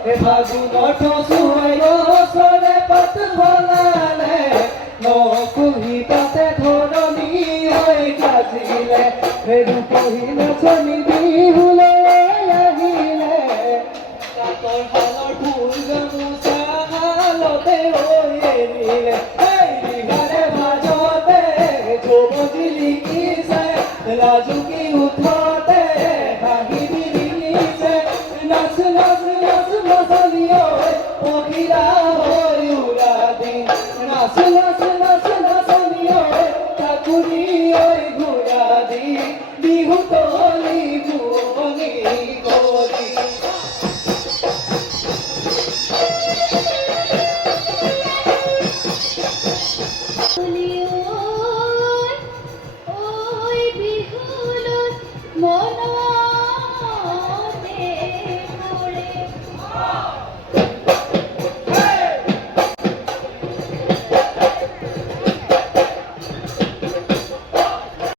ফাগুনৰ ঠচুৱাই গছৰে পাত সলালে নকুহিতাতে ধৰণী হৈ গাজিলে ৰূপহী নাচনী বিহুলৈ আহিলে কাতৰ শালৰ ফুল গামোচা শালতে হৈ এৰিলে বিহাৰে মাজতে যুৱতী লিখিছে ৰাজুকি উঠতে হাঁহি বিৰিঙিছে নাচ নাচ নাচ নাচনি ঐ পখিলা হৈ উৰা দিন নাচ নাচ